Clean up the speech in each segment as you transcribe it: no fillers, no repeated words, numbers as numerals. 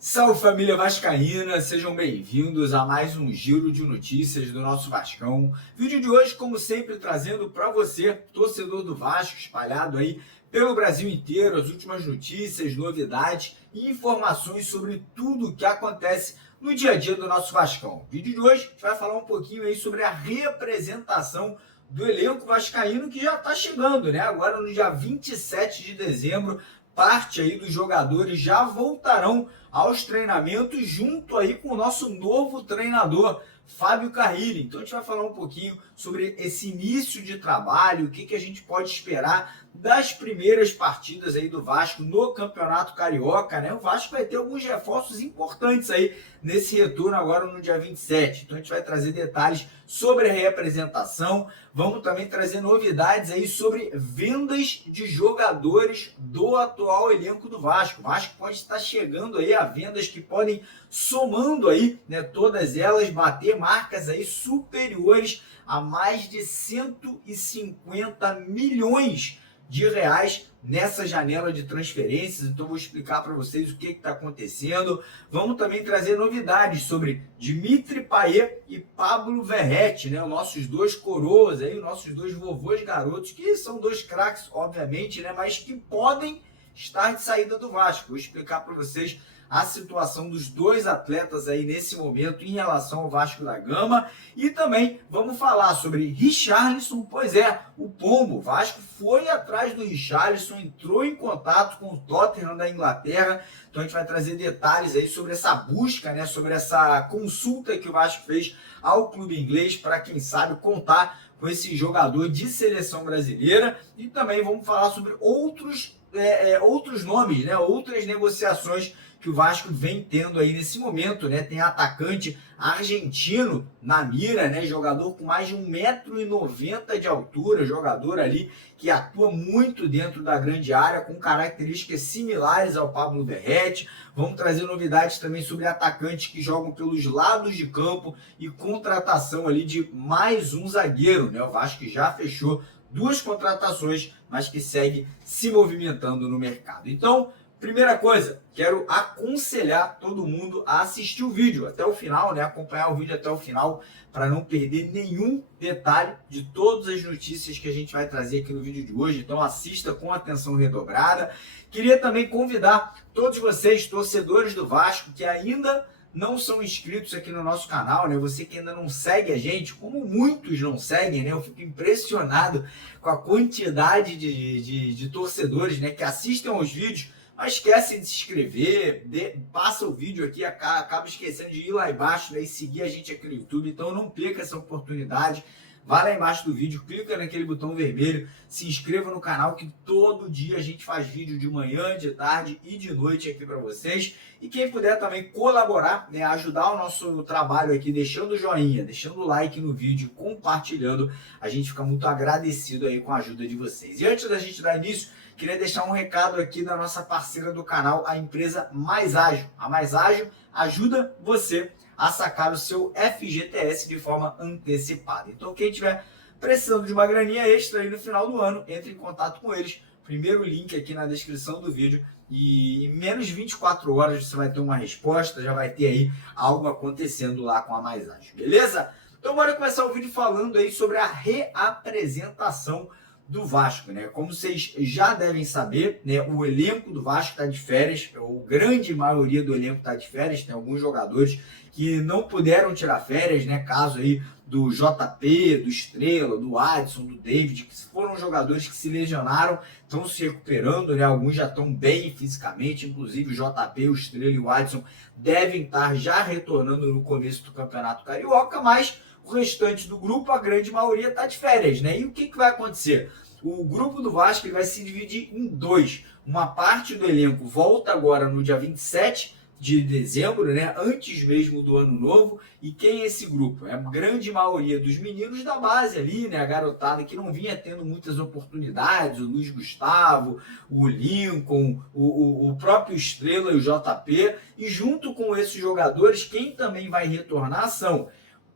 Salve família vascaína, sejam bem-vindos a mais um giro de notícias do nosso Vascão. Vídeo de hoje, como sempre, trazendo para você, torcedor do Vasco, espalhado aí pelo Brasil inteiro, as últimas notícias, novidades e informações sobre tudo o que acontece no dia a dia do nosso Vascão. Vídeo de hoje, a gente vai falar um pouquinho aí sobre a representação do elenco vascaíno que já está chegando, né? Agora no dia 27 de dezembro, parte aí dos jogadores já voltarão aos treinamentos junto aí com o nosso novo treinador, Fábio Carrilli. Então a gente vai falar um pouquinho sobre esse início de trabalho, o que a gente pode esperar das primeiras partidas aí do Vasco no Campeonato Carioca, né? O Vasco vai ter alguns reforços importantes aí nesse retorno agora no dia 27. Então a gente vai trazer detalhes sobre a representação, vamos também trazer novidades aí sobre vendas de jogadores do atual elenco do Vasco. O Vasco pode estar chegando aí a vendas que podem, somando aí, né, todas elas, bater marcas aí superiores a mais de 150 milhões de reais nessa janela de transferências. Então vou explicar para vocês o que está acontecendo. Vamos também trazer novidades sobre Dimitri Payet e Pablo Verratti, né? Os nossos dois coroas aí, os nossos dois vovôs garotos, que são dois craques, obviamente, né? Mas que podem estar de saída do Vasco. Vou explicar para vocês a situação dos dois atletas aí nesse momento em relação ao Vasco da Gama. E também vamos falar sobre Richarlison. Pois é, o Pombo, o Vasco foi atrás do Richarlison, entrou em contato com o Tottenham da Inglaterra. Então a gente vai trazer detalhes aí sobre essa busca, né, sobre essa consulta que o Vasco fez ao clube inglês para, quem sabe, contar com esse jogador de seleção brasileira. E também vamos falar sobre outros nomes, né, outras negociações que o Vasco vem tendo aí nesse momento, né? Tem atacante argentino na mira, né? Jogador com mais de 1,90 m de altura, jogador ali que atua muito dentro da grande área, com características similares ao Pablo Verratti. Vamos trazer novidades também sobre atacantes que jogam pelos lados de campo e contratação ali de mais um zagueiro, né? O Vasco já fechou duas contratações, mas que segue se movimentando no mercado. Então, primeira coisa, quero aconselhar todo mundo a assistir o vídeo até o final, né? Acompanhar o vídeo até o final para não perder nenhum detalhe de todas as notícias que a gente vai trazer aqui no vídeo de hoje. Então assista com atenção redobrada. Queria também convidar todos vocês, torcedores do Vasco, que ainda não são inscritos aqui no nosso canal, né? Você que ainda não segue a gente, como muitos não seguem, né? Eu fico impressionado com a quantidade de torcedores, né, que assistem aos vídeos, mas esquece de se inscrever, passa o vídeo aqui, acaba esquecendo de ir lá embaixo, né, e seguir a gente aqui no YouTube. Então não perca essa oportunidade. Vai lá embaixo do vídeo, clica naquele botão vermelho, se inscreva no canal, que todo dia a gente faz vídeo de manhã, de tarde e de noite aqui para vocês. E quem puder também colaborar, né, ajudar o nosso trabalho aqui, deixando o joinha, deixando o like no vídeo, compartilhando, a gente fica muito agradecido aí com a ajuda de vocês. E antes da gente dar início, queria deixar um recado aqui da nossa parceira do canal, a empresa Mais Ágil. A Mais Ágil ajuda você a sacar o seu FGTS de forma antecipada. Então quem tiver precisando de uma graninha extra aí no final do ano, entre em contato com eles. Primeiro link aqui na descrição do vídeo. E em menos de 24 horas você vai ter uma resposta, já vai ter aí algo acontecendo lá com a Mais Ágil, beleza? Então bora começar o vídeo falando aí sobre a reapresentação do Vasco, né? Como vocês já devem saber, né, o elenco do Vasco está de férias, a grande maioria do elenco está de férias, tem alguns jogadores que não puderam tirar férias, né? Caso aí do JP, do Estrela, do Adson, do David, que foram jogadores que se lesionaram, estão se recuperando, né? Alguns já estão bem fisicamente, inclusive o JP, o Estrela e o Adson devem estar já retornando no começo do Campeonato Carioca, mas o restante do grupo, a grande maioria, está de férias, né? E o que vai acontecer? O grupo do Vasco vai se dividir em dois. Uma parte do elenco volta agora no dia 27, de dezembro, né, antes mesmo do ano novo. E quem é esse grupo? É a grande maioria dos meninos da base ali, né, a garotada que não vinha tendo muitas oportunidades, o Luiz Gustavo, o Lincoln, o próprio Estrela e o JP. E junto com esses jogadores, quem também vai retornar são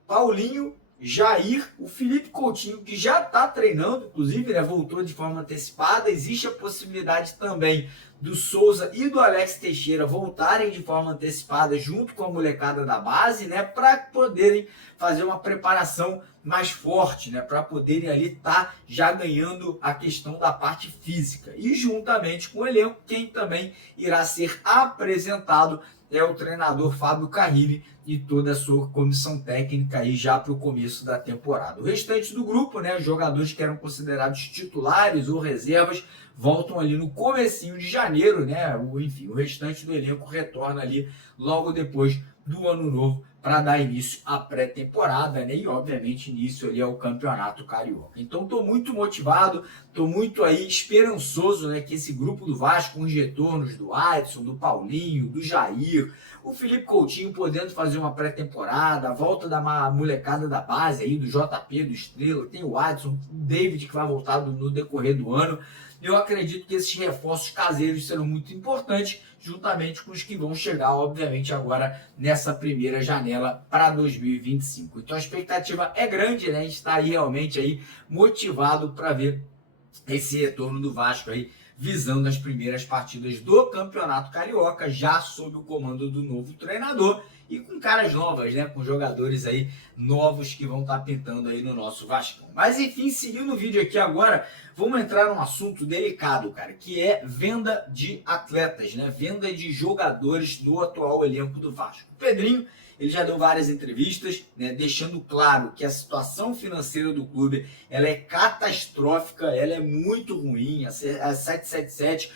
Paulinho, Jair, o Felipe Coutinho, que já está treinando, inclusive, né, voltou de forma antecipada. Existe a possibilidade também do Souza e do Alex Teixeira voltarem de forma antecipada junto com a molecada da base, né, para poderem fazer uma preparação mais forte, né, para poderem ali estar já ganhando a questão da parte física. E juntamente com o elenco, quem também irá ser apresentado é o treinador Fábio Carrilli e toda a sua comissão técnica aí já para o começo da temporada. O restante do grupo, né, os jogadores que eram considerados titulares ou reservas, voltam ali no comecinho de janeiro, né? Enfim, o restante do elenco retorna ali logo depois do ano novo para dar início à pré-temporada, né? E obviamente início ali ao Campeonato Carioca. Então estou muito motivado, estou muito aí esperançoso, né, que esse grupo do Vasco, com os retornos do Adson, do Paulinho, do Jair, o Felipe Coutinho podendo fazer uma pré-temporada, a volta da molecada da base aí, do JP, do Estrela, tem o Adson, o David que vai voltar no decorrer do ano. Eu acredito que esses reforços caseiros serão muito importantes, juntamente com os que vão chegar, obviamente, agora nessa primeira janela para 2025. Então a expectativa é grande, né? A gente está aí realmente aí motivado para ver esse retorno do Vasco aí, visando as primeiras partidas do Campeonato Carioca, já sob o comando do novo treinador e com caras novas, né? Com jogadores aí novos que vão estar pintando aí no nosso Vascão. Mas enfim, seguindo o vídeo aqui agora, vamos entrar num assunto delicado, cara, que é venda de atletas, né? Venda de jogadores do atual elenco do Vasco. O Pedrinho, ele já deu várias entrevistas, né, deixando claro que a situação financeira do clube ela é catastrófica, ela é muito ruim. A 777,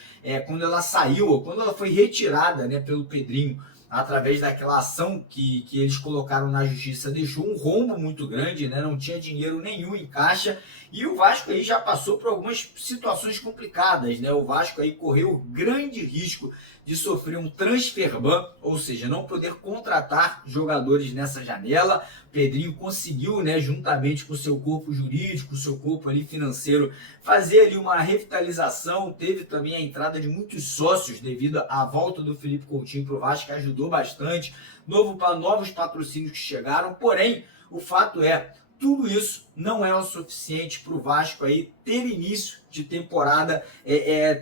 quando ela saiu, ou quando ela foi retirada, né, pelo Pedrinho, através daquela ação que eles colocaram na justiça, deixou um rombo muito grande, né? Não tinha dinheiro nenhum em caixa, e o Vasco aí já passou por algumas situações complicadas, né? O Vasco aí correu grande risco de sofrer um transfer ban, ou seja, não poder contratar jogadores nessa janela. Pedrinho conseguiu, né, juntamente com o seu corpo jurídico, o seu corpo ali financeiro, fazer ali uma revitalização. Teve também a entrada de muitos sócios devido à volta do Felipe Coutinho para o Vasco, que ajudou bastante. Novos patrocínios que chegaram, porém, o fato é, tudo isso não é o suficiente para o Vasco aí ter início de temporada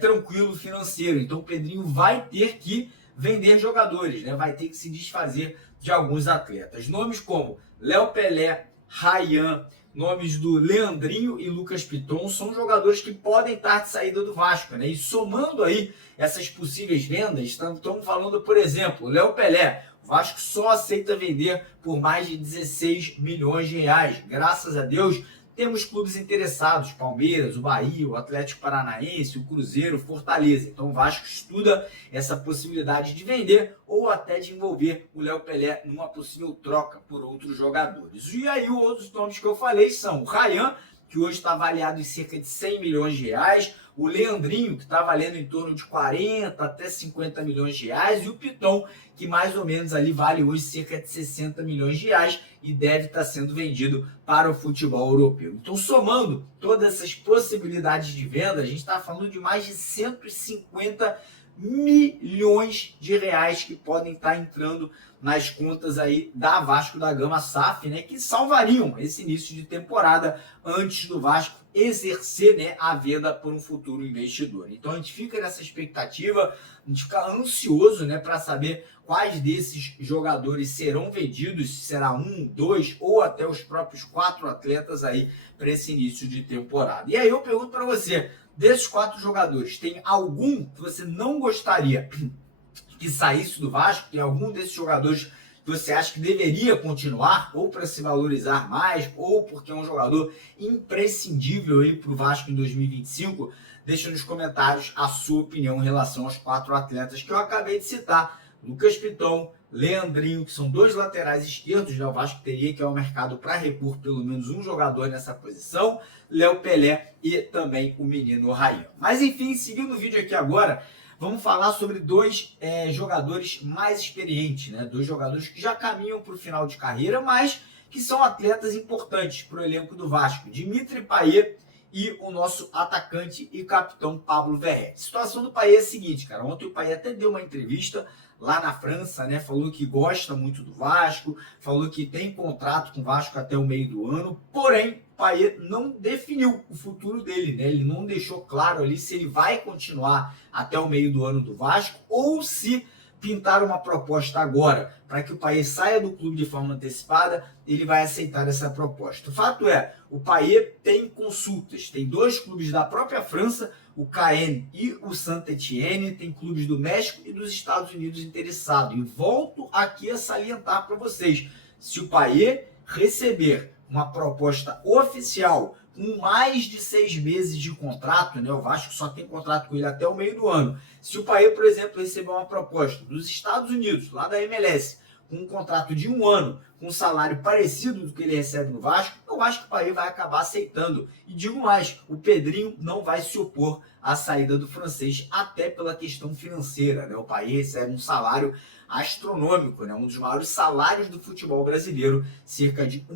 tranquilo financeiro. Então o Pedrinho vai ter que vender jogadores, né? Vai ter que se desfazer de alguns atletas. Nomes como Léo Pelé, Ryan, nomes do Leandrinho e Lucas Piton são jogadores que podem estar de saída do Vasco, né? E somando aí essas possíveis vendas, estamos falando, por exemplo, Léo Pelé. O Vasco só aceita vender por mais de 16 milhões de reais. Graças a Deus, temos clubes interessados, Palmeiras, o Bahia, o Atlético Paranaense, o Cruzeiro, o Fortaleza. Então o Vasco estuda essa possibilidade de vender ou até de envolver o Léo Pelé numa possível troca por outros jogadores. E aí os outros nomes que eu falei são o Ryan, que hoje está avaliado em cerca de 100 milhões de reais, o Leandrinho, que está valendo em torno de 40 até 50 milhões de reais, e o Piton, que mais ou menos ali vale hoje cerca de 60 milhões de reais e deve estar sendo vendido para o futebol europeu. Então, somando todas essas possibilidades de venda, a gente está falando de mais de 150 milhões de reais que podem estar entrando nas contas aí da Vasco da Gama SAF, né, que salvariam esse início de temporada antes do Vasco exercer, né, a venda por um futuro investidor. Então a gente fica nessa expectativa, a gente fica ansioso, né, para saber quais desses jogadores serão vendidos, se será 1, 2 ou até os próprios 4 atletas aí para esse início de temporada. E aí eu pergunto para você, desses 4 jogadores, tem algum que você não gostaria que saísse do Vasco? Tem algum desses jogadores que você acha que deveria continuar, ou para se valorizar mais, ou porque é um jogador imprescindível para o Vasco em 2025? Deixa nos comentários a sua opinião em relação aos 4 atletas que eu acabei de citar. Lucas Piton, Leandrinho, que são 2 laterais esquerdos, né? O Vasco teria que ir ao mercado para repor pelo menos um jogador nessa posição, Léo Pelé e também o menino Ryan. Mas enfim, seguindo o vídeo aqui agora, vamos falar sobre dois jogadores mais experientes, né? Dois jogadores que já caminham para o final de carreira, mas que são atletas importantes para o elenco do Vasco. Dimitri Payet e o nosso atacante e capitão Pablo Verratti. A situação do Payet é a seguinte, cara. Ontem o Payet até deu uma entrevista lá na França, né? Falou que gosta muito do Vasco, falou que tem contrato com o Vasco até o meio do ano, porém, o Payet não definiu o futuro dele, né? Ele não deixou claro ali se ele vai continuar até o meio do ano do Vasco ou se pintar uma proposta agora para que o Payet saia do clube de forma antecipada, ele vai aceitar essa proposta. O fato é, o Payet tem consultas, tem dois clubes da própria França, o Caen e o Saint-Étienne, tem clubes do México e dos Estados Unidos interessados. E volto aqui a salientar para vocês, se o Payet receber uma proposta oficial com mais de 6 meses de contrato, né? O Vasco só tem contrato com ele até o meio do ano. Se o Payet, por exemplo, receber uma proposta dos Estados Unidos, lá da MLS, com um contrato de 1 ano, com um salário parecido do que ele recebe no Vasco, eu acho que o Payet vai acabar aceitando. E digo mais, o Pedrinho não vai se opor à saída do francês, até pela questão financeira, né? O Payet recebe um salário astronômico, né? Um dos maiores salários do futebol brasileiro, cerca de R$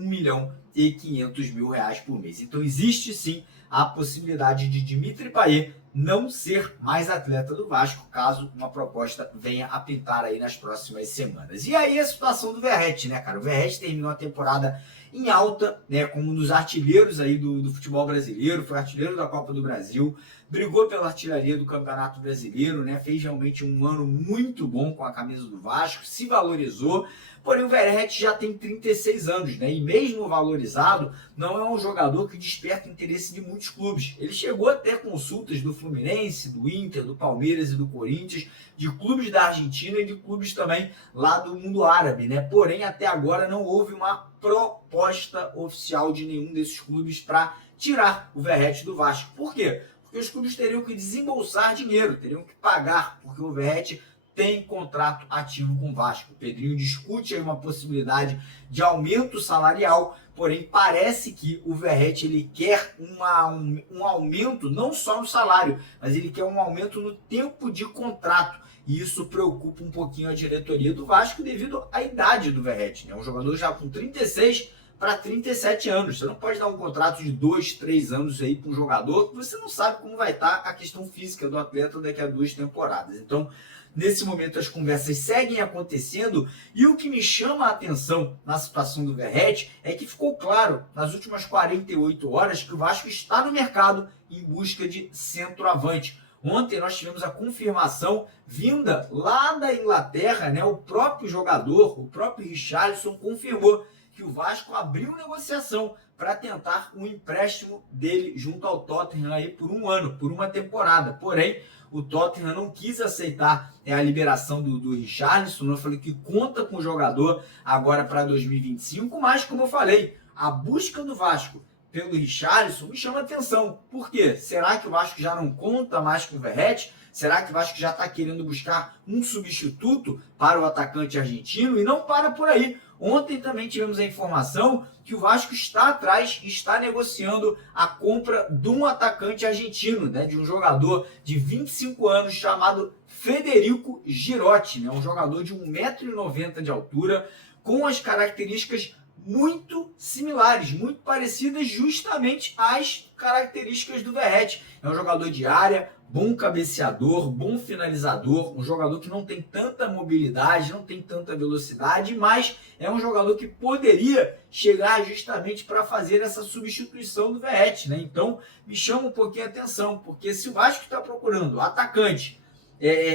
1.500.000 por mês. Então existe sim a possibilidade de Dimitri Payet não ser mais atleta do Vasco, caso uma proposta venha a pintar aí nas próximas semanas. E aí a situação do Verratti, né, cara? O Verratti terminou a temporada em alta, né, como um dos artilheiros aí do futebol brasileiro, foi artilheiro da Copa do Brasil, brigou pela artilharia do Campeonato Brasileiro, né, fez realmente um ano muito bom com a camisa do Vasco, se valorizou, porém o Verratti já tem 36 anos, né, e mesmo valorizado, não é um jogador que desperta interesse de muitos clubes. Ele chegou a ter consultas do Fluminense, do Inter, do Palmeiras e do Corinthians, de clubes da Argentina e de clubes também lá do mundo árabe, né, porém até agora não houve uma proposta oficial de nenhum desses clubes para tirar o Verratti do Vasco. Por quê? Porque os clubes teriam que desembolsar dinheiro, teriam que pagar, porque o Verratti tem contrato ativo com o Vasco. O Pedrinho discute aí uma possibilidade de aumento salarial, porém parece que o Verratti ele quer um aumento não só no salário, mas ele quer um aumento no tempo de contrato. E isso preocupa um pouquinho a diretoria do Vasco devido à idade do Verratti, né? Um jogador já com 36 para 37 anos. Você não pode dar um contrato de 2, 3 anos aí para um jogador que você não sabe como vai estar a questão física do atleta daqui a 2 temporadas. Então, nesse momento as conversas seguem acontecendo e o que me chama a atenção na situação do Verratti é que ficou claro nas últimas 48 horas que o Vasco está no mercado em busca de centroavante. Ontem nós tivemos a confirmação vinda lá da Inglaterra, né? O próprio jogador, o próprio Richarlison confirmou que o Vasco abriu negociação para tentar um empréstimo dele junto ao Tottenham aí por 1 ano, por uma temporada. Porém, o Tottenham não quis aceitar a liberação do Richarlison. Eu falei que conta com o jogador agora para 2025, mas como eu falei, a busca do Vasco pelo Richarlison me chama atenção. Por quê? Será que o Vasco já não conta mais com o Verratti? Será que o Vasco já está querendo buscar um substituto para o atacante argentino? E não para por aí. Ontem também tivemos a informação que o Vasco está atrás, está negociando a compra de um atacante argentino, né, de um jogador de 25 anos chamado Federico Girotti, né, um jogador de 1,90 m de altura, com as características muito similares, muito parecidas justamente às características do Verratti. É um jogador de área, bom cabeceador, bom finalizador, um jogador que não tem tanta mobilidade, não tem tanta velocidade, mas é um jogador que poderia chegar justamente para fazer essa substituição do Verratti, né? Então, me chama um pouquinho a atenção, porque se o Vasco está procurando atacantes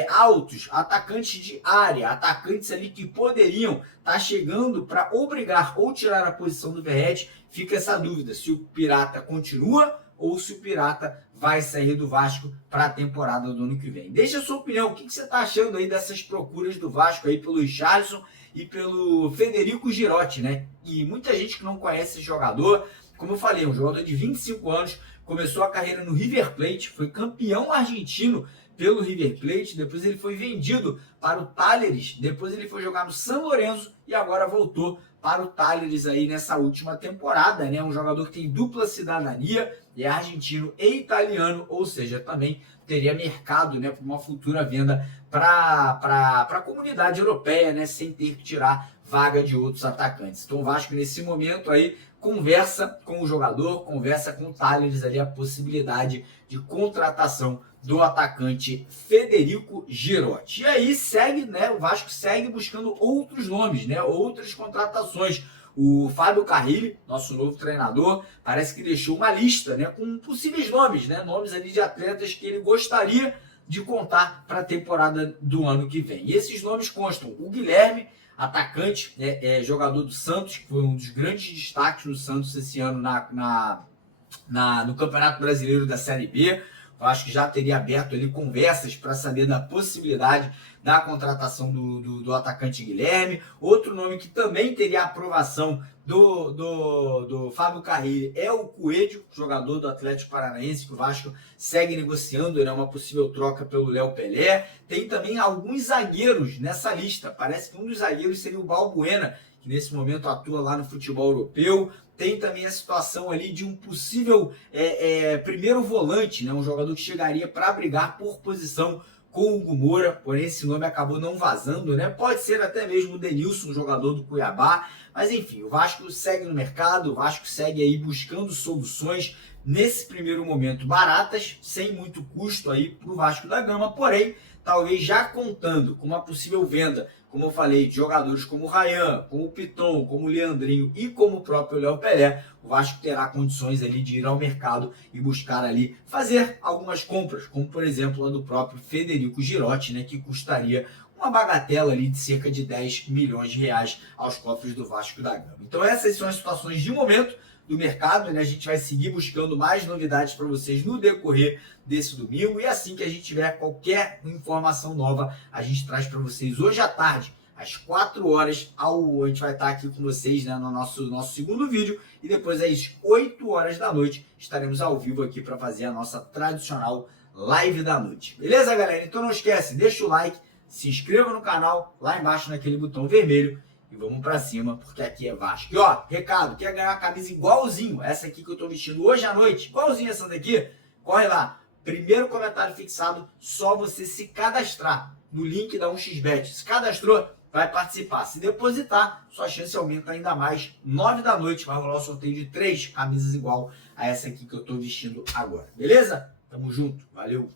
altos, atacantes de área, atacantes ali que poderiam estar chegando para obrigar ou tirar a posição do Verratti, fica essa dúvida se o Pirata continua ou se o Pirata vai sair do Vasco para a temporada do ano que vem. Deixa a sua opinião, o que você está achando aí dessas procuras do Vasco aí pelo Richarlison e pelo Federico Girotti, né? E muita gente que não conhece esse jogador, como eu falei, um jogador de 25 anos, começou a carreira no River Plate, foi campeão argentino pelo River Plate, depois ele foi vendido para o Talleres, depois ele foi jogar no San Lorenzo e agora voltou para o Talleres aí nessa última temporada, né? Um jogador que tem dupla cidadania, é argentino e italiano, ou seja, também teria mercado, né, para uma futura venda para a comunidade europeia, né, sem ter que tirar vaga de outros atacantes. Então o Vasco nesse momento aí conversa com o jogador, conversa com o Thalles ali a possibilidade de contratação do atacante Federico Girotti. E aí segue, né, o Vasco segue buscando outros nomes, né, outras contratações. O Fábio Carrilli, nosso novo treinador, parece que deixou uma lista, né, com possíveis nomes, né, nomes ali de atletas que ele gostaria de contar para a temporada do ano que vem. E esses nomes constam o Guilherme, atacante, jogador do Santos, que foi um dos grandes destaques do Santos esse ano no Campeonato Brasileiro da Série B. Eu acho que já teria aberto ali conversas para saber da possibilidade da contratação do atacante Guilherme. Outro nome que também teria aprovação do Fábio Carrilli é o Coelho, jogador do Atlético Paranaense, que o Vasco segue negociando, né, uma possível troca pelo Léo Pelé. Tem também alguns zagueiros nessa lista. Parece que um dos zagueiros seria o Balbuena, que nesse momento atua lá no futebol europeu. Tem também a situação ali de um possível primeiro volante, né, um jogador que chegaria para brigar por posição com o Hugo Moura, porém esse nome acabou não vazando, né? Pode ser até mesmo o Denilson, jogador do Cuiabá, mas enfim, o Vasco segue no mercado, o Vasco segue aí buscando soluções nesse primeiro momento baratas, sem muito custo aí para o Vasco da Gama, porém, talvez já contando com uma possível venda, como eu falei, de jogadores como o Ryan, como o Piton, como o Leandrinho e como o próprio Léo Pelé, o Vasco terá condições ali de ir ao mercado e buscar ali fazer algumas compras, como por exemplo a do próprio Federico Girotti, né, que custaria uma bagatela ali de cerca de 10 milhões de reais aos cofres do Vasco da Gama. Então essas são as situações de momento do mercado, né? A gente vai seguir buscando mais novidades para vocês no decorrer desse domingo, e assim que a gente tiver qualquer informação nova, a gente traz para vocês hoje à tarde, às 4 horas, a gente vai estar aqui com vocês, né, no nosso segundo vídeo, e depois às 8 horas da noite estaremos ao vivo aqui para fazer a nossa tradicional live da noite. Beleza, galera? Então não esquece, deixa o like, se inscreva no canal, lá embaixo naquele botão vermelho, e vamos pra cima, porque aqui é Vasco. E ó, recado, quer ganhar uma camisa igualzinho essa aqui que eu tô vestindo hoje à noite, igualzinho essa daqui? Corre lá, primeiro comentário fixado, só você se cadastrar no link da 1xBet. Se cadastrou, vai participar. Se depositar, sua chance aumenta ainda mais. 9 da noite vai rolar o sorteio de 3 camisas igual a essa aqui que eu tô vestindo agora. Beleza? Tamo junto, valeu!